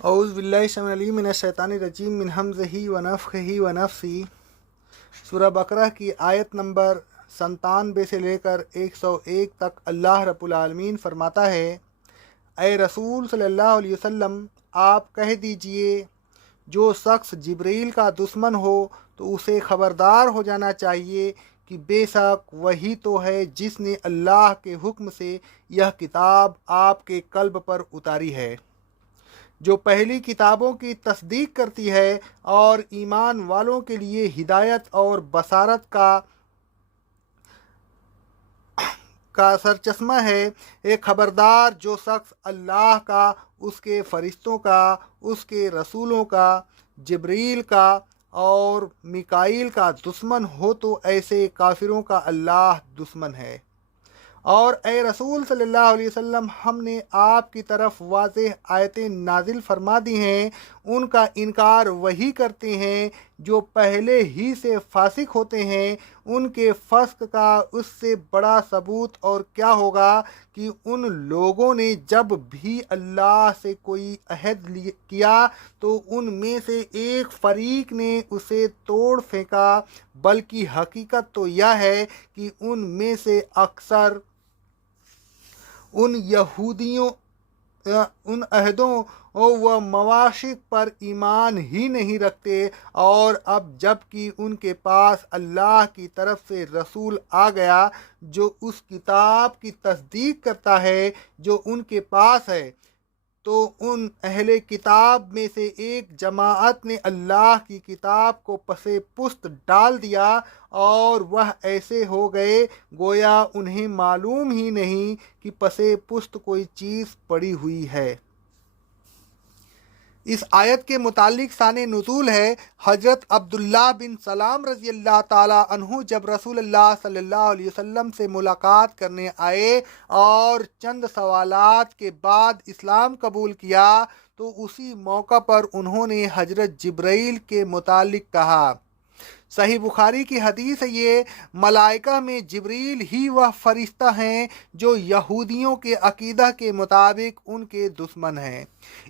اعوذ باللہ السمیع العلیم من الشیطان الرجیم من ہمزہ ونفخہ ونفثہ۔ سورہ بقرہ کی آیت نمبر 97 سے لے کر 101 تک اللہ رب العالمین فرماتا ہے، اے رسول صلی اللہ علیہ وسلم، آپ کہہ دیجئے جو شخص جبریل کا دشمن ہو تو اسے خبردار ہو جانا چاہیے کہ بے شک وہی تو ہے جس نے اللہ کے حکم سے یہ کتاب آپ کے قلب پر اتاری ہے، جو پہلی کتابوں کی تصدیق کرتی ہے اور ایمان والوں کے لیے ہدایت اور بصارت کا سرچشمہ ہے۔ ایک خبردار، جو شخص اللہ کا، اس کے فرشتوں کا، اس کے رسولوں کا، جبریل کا اور میکائیل کا دشمن ہو تو ایسے کافروں کا اللہ دشمن ہے۔ اور اے رسول صلی اللہ علیہ وسلم، ہم نے آپ کی طرف واضح آیتیں نازل فرما دی ہیں، ان کا انکار وہی کرتے ہیں جو پہلے ہی سے فاسق ہوتے ہیں۔ ان کے فسق کا اس سے بڑا ثبوت اور کیا ہوگا کہ ان لوگوں نے جب بھی اللہ سے کوئی عہد کیا تو ان میں سے ایک فریق نے اسے توڑ پھینکا، بلکہ حقیقت تو یہ ہے کہ ان میں سے اکثر ان یہودیوں ان عہدوں و مواثیق پر ایمان ہی نہیں رکھتے، اور اب جب کہ ان کے پاس اللہ کی طرف سے رسول آ گیا جو اس کتاب کی تصدیق کرتا ہے جو ان کے پاس ہے، تو ان اہل کتاب میں سے ایک جماعت نے اللہ کی کتاب کو پس پشت ڈال دیا، اور وہ ایسے ہو گئے گویا انہیں معلوم ہی نہیں کہ پس پشت کوئی چیز پڑی ہوئی ہے۔ اس آیت کے متعلق شان نزول ہے، حضرت عبداللہ بن سلام رضی اللہ تعالیٰ عنہ جب رسول اللہ صلی اللہ علیہ وسلم سے ملاقات کرنے آئے اور چند سوالات کے بعد اسلام قبول کیا تو اسی موقع پر انہوں نے حضرت جبرائیل کے متعلق کہا۔ صحیح بخاری کی حدیث ہے، یہ ملائکہ میں جبریل ہی وہ فرشتہ ہیں جو یہودیوں کے عقیدہ کے مطابق ان کے دشمن ہیں۔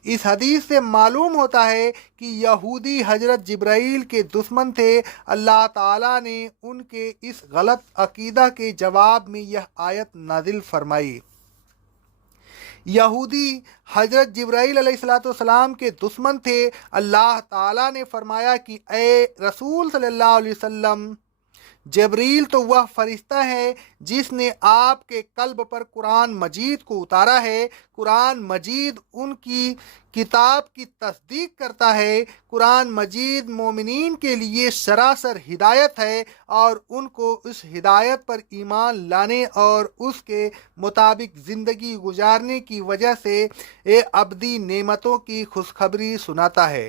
اس حدیث سے معلوم ہوتا ہے کہ یہودی حضرت جبرائیل کے دشمن تھے۔ اللہ تعالیٰ نے ان کے اس غلط عقیدہ کے جواب میں یہ آیت نازل فرمائی۔ یہودی حضرت جبرائیل علیہ السلام کے دشمن تھے۔ اللہ تعالیٰ نے فرمایا کہ اے رسول صلی اللہ علیہ وسلم، جبریل تو وہ فرشتہ ہے جس نے آپ کے قلب پر قرآن مجید کو اتارا ہے۔ قرآن مجید ان کی کتاب کی تصدیق کرتا ہے۔ قرآن مجید مومنین کے لیے سراسر ہدایت ہے، اور ان کو اس ہدایت پر ایمان لانے اور اس کے مطابق زندگی گزارنے کی وجہ سے ابدی نعمتوں کی خوشخبری سناتا ہے۔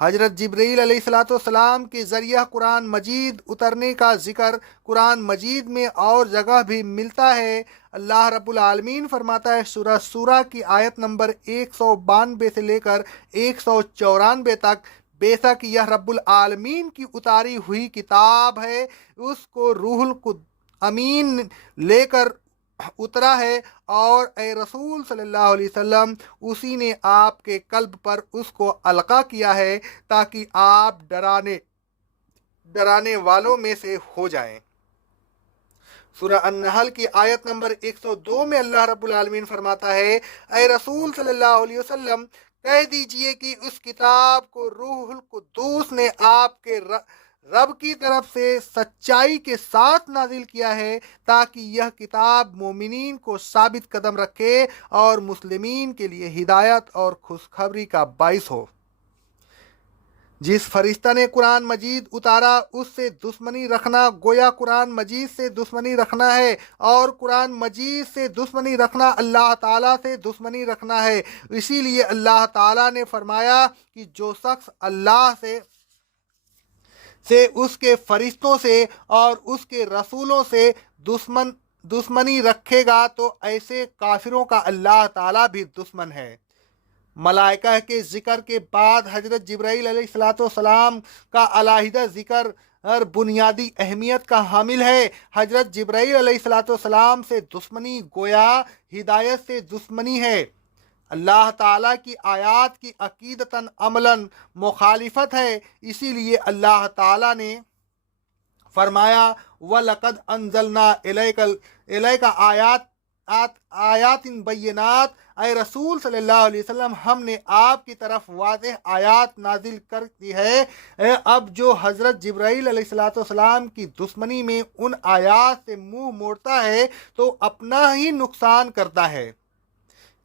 حضرت جبرائیل علیہ السلام کے ذریعہ قرآن مجید اترنے کا ذکر قرآن مجید میں اور جگہ بھی ملتا ہے۔ اللہ رب العالمین فرماتا ہے سورہ کی آیت نمبر 192 سے لے کر 194 تک، بے شک یہ رب العالمین کی اتاری ہوئی کتاب ہے، اس کو روح الامین لے کر اترا ہے، اور اے رسول صلی اللہ علیہ وسلم، اسی نے آپ کے قلب پر اس کو القا کیا ہے تاکہ آپ ڈرانے والوں میں سے ہو جائیں۔ سورہ النحل کی آیت نمبر 102 میں اللہ رب العالمین فرماتا ہے، اے رسول صلی اللہ علیہ وسلم، کہہ دیجئے کہ اس کتاب کو روح القدس نے آپ کے رب کی طرف سے سچائی کے ساتھ نازل کیا ہے تاکہ یہ کتاب مومنین کو ثابت قدم رکھے اور مسلمین کے لیے ہدایت اور خوشخبری کا باعث ہو۔ جس فرشتہ نے قرآن مجید اتارا اس سے دشمنی رکھنا گویا قرآن مجید سے دشمنی رکھنا ہے، اور قرآن مجید سے دشمنی رکھنا اللہ تعالیٰ سے دشمنی رکھنا ہے۔ اسی لیے اللہ تعالیٰ نے فرمایا کہ جو شخص اللہ سے اس کے فرشتوں سے اور اس کے رسولوں سے دشمنی رکھے گا تو ایسے کافروں کا اللہ تعالیٰ بھی دشمن ہے۔ ملائکہ کے ذکر کے بعد حضرت جبرائیل علیہ السلام کا علیحدہ ذکر بنیادی اہمیت کا حامل ہے۔ حضرت جبرائیل علیہ السلام سے دشمنی گویا ہدایت سے دشمنی ہے۔ اللہ تعالیٰ کی آیات کی عقیدتاً عملاً مخالفت ہے، اسی لیے اللہ تعالیٰ نے فرمایا وَلَقَدْ أَنزَلْنَا إِلَيْكَ آیات بینات، اے رسول صلی اللہ علیہ وسلم ہم نے آپ کی طرف واضح آیات نازل کر دی ہے۔ اب جو حضرت جبرائیل علیہ السلام کی دشمنی میں ان آیات سے منہ موڑتا ہے تو اپنا ہی نقصان کرتا ہے۔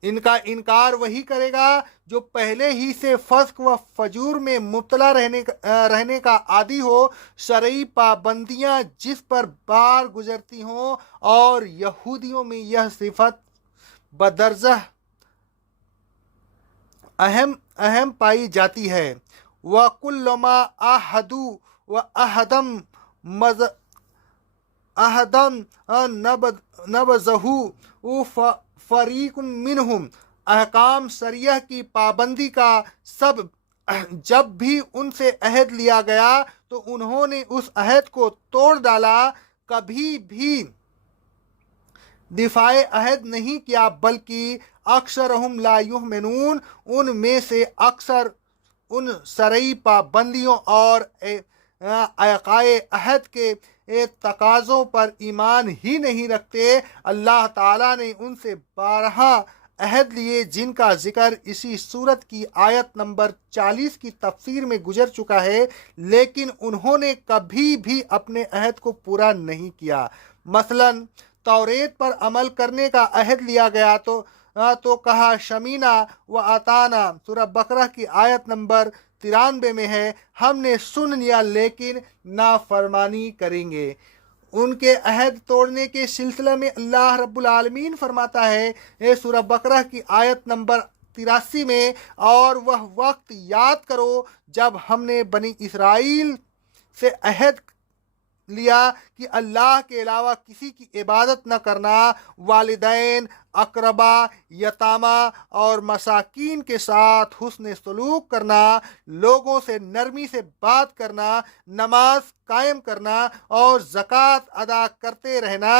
ان کا انکار وہی کرے گا جو پہلے ہی سے فسق و فجور میں مبتلا رہنے کا عادی ہو، شرعی پابندیاں جس پر بار گزرتی ہوں، اور یہودیوں میں یہ صفت بدرجہ اہم پائی جاتی ہے۔ وَكُلُّ مَا عَاهَدُوا وَعَهَدًا نَبَذَهُ فَرِيقٌ مِّنْهُمْ، احکام شریعہ کی پابندی کا جب بھی ان سے عہد لیا گیا تو انہوں نے اس عہد کو توڑ ڈالا، کبھی بھی دفاع عہد نہیں کیا، بلکہ اکثرہم لا یؤمنون، ان میں سے اکثر ان شرعی پابندیوں اور ایقائے عہد کے تقاضوں پر ایمان ہی نہیں رکھتے۔ اللہ تعالیٰ نے ان سے 12 عہد لیے جن کا ذکر اسی سورت کی آیت نمبر 40 کی تفسیر میں گزر چکا ہے، لیکن انہوں نے کبھی بھی اپنے عہد کو پورا نہیں کیا۔ مثلاً توریت پر عمل کرنے کا عہد لیا گیا تو کہا شمینا و آتانا، سورہ بقرہ کی آیت نمبر 93 میں ہے، ہم نے سن لیا لیکن نافرمانی کریں گے۔ ان کے عہد توڑنے کے سلسلے میں اللہ رب العالمین فرماتا ہے سورہ بقرہ کی آیت نمبر 83 میں، اور وہ وقت یاد کرو جب ہم نے بنی اسرائیل سے عہد لیا کہ اللہ کے علاوہ کسی کی عبادت نہ کرنا، والدین، اقربا، یتامہ اور مساکین کے ساتھ حسن سلوک کرنا، لوگوں سے نرمی سے بات کرنا، نماز قائم کرنا اور زکوٰۃ ادا کرتے رہنا۔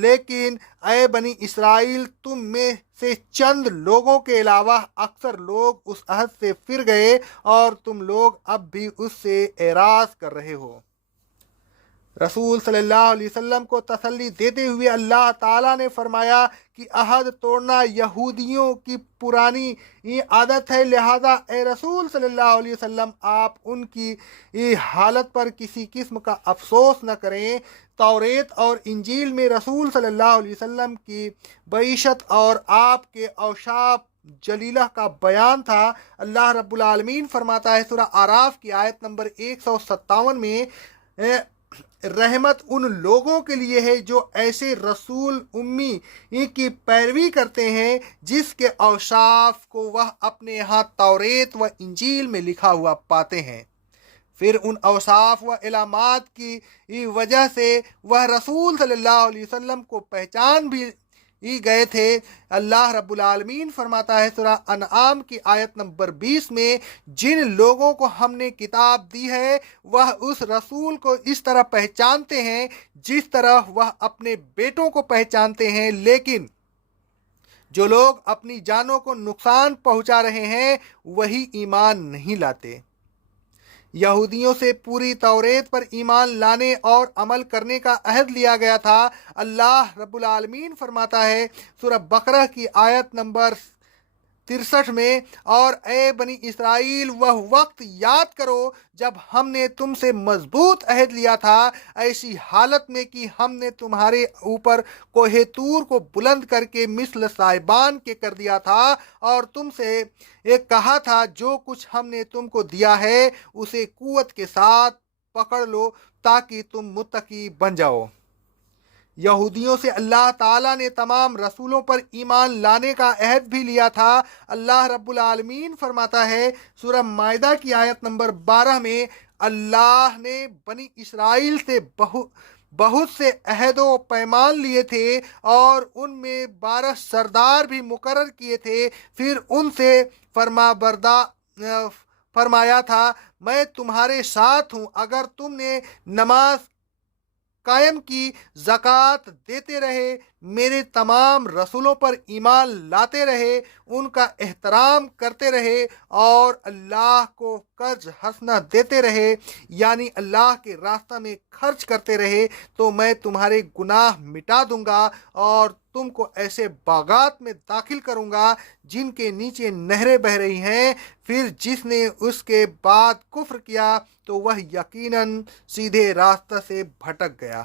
لیکن اے بنی اسرائیل، تم میں سے چند لوگوں کے علاوہ اکثر لوگ اس عہد سے پھر گئے اور تم لوگ اب بھی اس سے اعراض کر رہے ہو۔ رسول صلی اللہ علیہ وسلم کو تسلی دیتے ہوئے اللہ تعالیٰ نے فرمایا کہ عہد توڑنا یہودیوں کی پرانی عادت ہے، لہذا اے رسول صلی اللہ علیہ وسلم آپ ان کی حالت پر کسی قسم کا افسوس نہ کریں۔ توریت اور انجیل میں رسول صلی اللہ علیہ وسلم کی بعثت اور آپ کے اوصاف جلیلہ کا بیان تھا۔ اللہ رب العالمین فرماتا ہے سورہ اعراف کی آیت نمبر 157 میں، رحمت ان لوگوں کے لیے ہے جو ایسے رسول امی کی پیروی کرتے ہیں جس کے اوصاف کو وہ اپنے ہاں توریت و انجیل میں لکھا ہوا پاتے ہیں۔ پھر ان اوصاف و علامات کی وجہ سے وہ رسول صلی اللہ علیہ وسلم کو پہچان بھی گئے تھے۔ اللہ رب العالمین فرماتا ہے سورہ انعام کی آیت نمبر 20 میں، جن لوگوں کو ہم نے کتاب دی ہے وہ اس رسول کو اس طرح پہچانتے ہیں جس طرح وہ اپنے بیٹوں کو پہچانتے ہیں، لیکن جو لوگ اپنی جانوں کو نقصان پہنچا رہے ہیں وہی ایمان نہیں لاتے۔ یہودیوں سے پوری توریت پر ایمان لانے اور عمل کرنے کا عہد لیا گیا تھا۔ اللہ رب العالمین فرماتا ہے سورہ بقرہ کی آیت نمبر 63 میں، اور اے بنی اسرائیل وہ وقت یاد کرو جب ہم نے تم سے مضبوط عہد لیا تھا، ایسی حالت میں کہ ہم نے تمہارے اوپر کوہ طور کو بلند کر کے مثل سائبان کے کر دیا تھا، اور تم سے ایک کہا تھا جو کچھ ہم نے تم کو دیا ہے اسے قوت کے ساتھ پکڑ لو تاکہ تم متقی بن جاؤ۔ یہودیوں سے اللہ تعالیٰ نے تمام رسولوں پر ایمان لانے کا عہد بھی لیا تھا۔ اللہ رب العالمین فرماتا ہے سورہ مائدہ کی آیت نمبر 12 میں، اللہ نے بنی اسرائیل سے بہت سے عہد و پیمان لیے تھے اور ان میں 12 سردار بھی مقرر کیے تھے، پھر ان سے فرمایا تھا میں تمہارے ساتھ ہوں اگر تم نے نماز قائم کی، زکوٰۃ دیتے رہے، میرے تمام رسولوں پر ایمان لاتے رہے، ان کا احترام کرتے رہے اور اللہ کو قرض حسنہ دیتے رہے، یعنی اللہ کے راستہ میں خرچ کرتے رہے، تو میں تمہارے گناہ مٹا دوں گا اور تم کو ایسے باغات میں داخل کروں گا جن کے نیچے نہریں بہہ رہی ہیں۔ پھر جس نے اس کے بعد کفر کیا تو وہ یقیناً سیدھے راستہ سے بھٹک گیا۔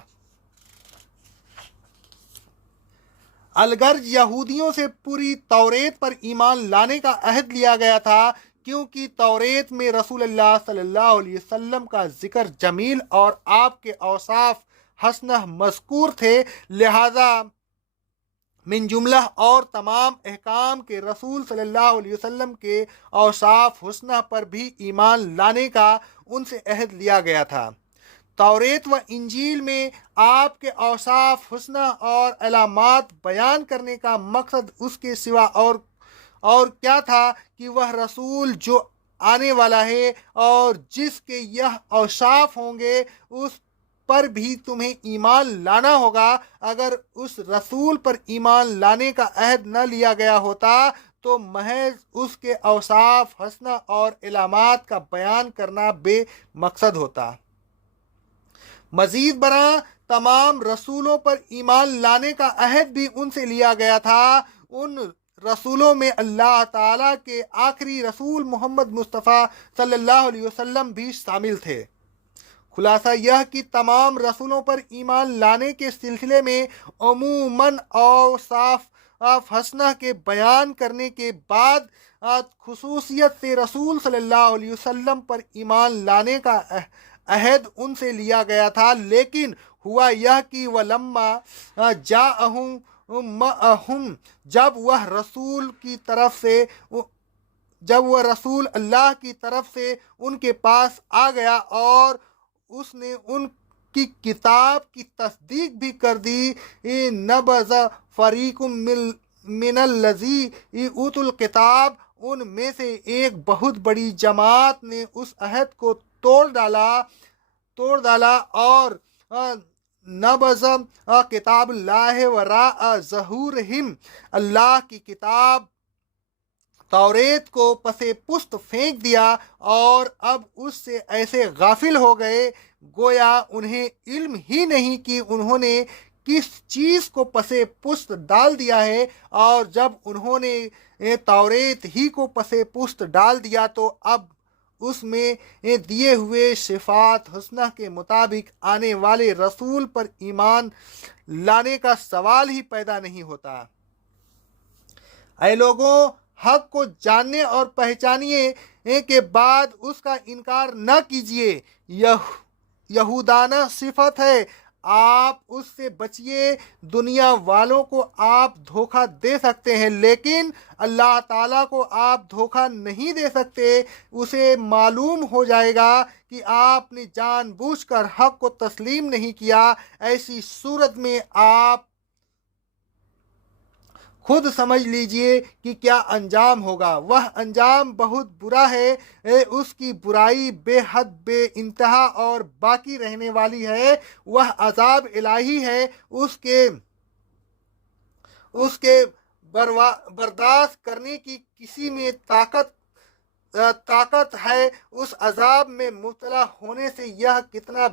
الغرض یہودیوں سے پوری توریت پر ایمان لانے کا عہد لیا گیا تھا، کیونکہ توریت میں رسول اللہ صلی اللہ علیہ وسلم کا ذکر جمیل اور آپ کے اوصاف حسنہ مذکور تھے، لہذا من جملہ اور تمام احکام کے رسول صلی اللہ علیہ وسلم کے اوصاف حسنہ پر بھی ایمان لانے کا ان سے عہد لیا گیا تھا۔ توریت و انجیل میں آپ کے اوصاف حسنہ اور علامات بیان کرنے کا مقصد اس کے سوا اور کیا تھا کہ وہ رسول جو آنے والا ہے اور جس کے یہ اوصاف ہوں گے اس پر بھی تمہیں ایمان لانا ہوگا۔ اگر اس رسول پر ایمان لانے کا عہد نہ لیا گیا ہوتا تو محض اس کے اوصاف حسنہ اور علامات کا بیان کرنا بے مقصد ہوتا۔ مزید برآں تمام رسولوں پر ایمان لانے کا عہد بھی ان سے لیا گیا تھا۔ ان رسولوں میں اللہ تعالیٰ کے آخری رسول محمد مصطفیٰ صلی اللہ علیہ وسلم بھی شامل تھے۔ خلاصہ یہ کہ تمام رسولوں پر ایمان لانے کے سلسلے میں عموماً اوصاف حسنہ کے بیان کرنے کے بعد خصوصیت سے رسول صلی اللہ علیہ وسلم پر ایمان لانے کا عہد ان سے لیا گیا تھا، لیکن ہوا یہ کہ وَلَمَّا جَاءَهُم جب وہ رسول اللہ کی طرف سے ان کے پاس آ گیا اور اس نے ان کی کتاب کی تصدیق بھی کر دی، نبذ فریق من الذین اوتوا الکتاب ان میں سے ایک بہت بڑی جماعت نے اس عہد کو توڑ ڈالا اور نبذ کتاب اللہ وراء ظہورہم اللہ کی کتاب توریت کو پس پشت پھینک دیا اور اب اس سے ایسے غافل ہو گئے گویا انہیں علم ہی نہیں کہ انہوں نے کس چیز کو پس پشت ڈال دیا ہے، اور جب انہوں نے توریت ہی کو پس پشت ڈال دیا تو اب اس میں دیے ہوئے صفات حسنہ کے مطابق آنے والے رسول پر ایمان لانے کا سوال ہی پیدا نہیں ہوتا۔ اے لوگوں، حق کو جاننے اور پہچانیے کے بعد اس کا انکار نہ کیجیے، یہودانہ صفت ہے، آپ اس سے بچیے۔ دنیا والوں کو آپ دھوکہ دے سکتے ہیں لیکن اللہ تعالیٰ کو آپ دھوکہ نہیں دے سکتے۔ اسے معلوم ہو جائے گا کہ آپ نے جان بوجھ کر حق کو تسلیم نہیں کیا، ایسی صورت میں آپ خود سمجھ لیجئے کہ کیا انجام ہوگا۔ وہ انجام بہت برا ہے، اس کی برائی بے حد بے انتہا اور باقی رہنے والی ہے۔ وہ عذاب الہی ہے، اس کے برداشت کرنے کی کسی میں طاقت ہے۔ اس عذاب میں مبتلا ہونے سے یہ کتنا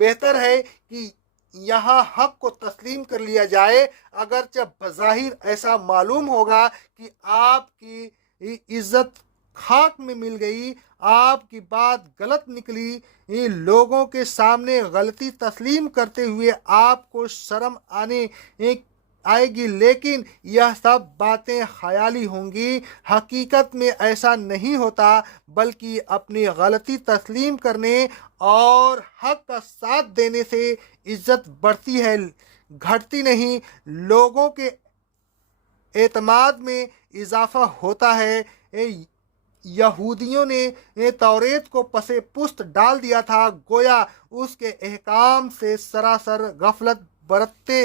بہتر ہے کہ یہاں حق کو تسلیم کر لیا جائے، اگرچہ بظاہر ایسا معلوم ہوگا کہ آپ کی عزت خاک میں مل گئی، آپ کی بات غلط نکلی، لوگوں کے سامنے غلطی تسلیم کرتے ہوئے آپ کو شرم آئے گی، لیکن یہ سب باتیں خیالی ہوں گی۔ حقیقت میں ایسا نہیں ہوتا، بلکہ اپنی غلطی تسلیم کرنے اور حق کا ساتھ دینے سے عزت بڑھتی ہے، گھٹتی نہیں۔ لوگوں کے اعتماد میں اضافہ ہوتا ہے۔ یہودیوں نے توریت کو پس پشت ڈال دیا تھا، گویا اس کے احکام سے سراسر غفلت برتتے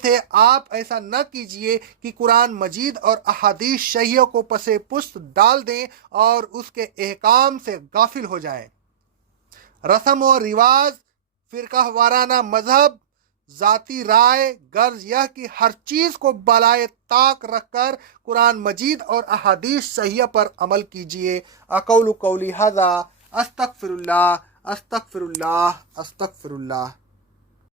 تھے۔ آپ ایسا نہ کیجیے کہ قرآن مجید اور احادیث صحیحہ کو پس پشت ڈال دیں اور اس کے احکام سے غافل ہو جائیں۔ رسم و رواج، فرقہ وارانہ مذہب، ذاتی رائے غرض یہ کہ ہر چیز کو بالائے طاق رکھ کر قرآن مجید اور احادیث صحیحہ پر عمل کیجیے۔ اقول قولی ھذا، استغفر اللہ، استغفر اللہ، استغفر اللہ۔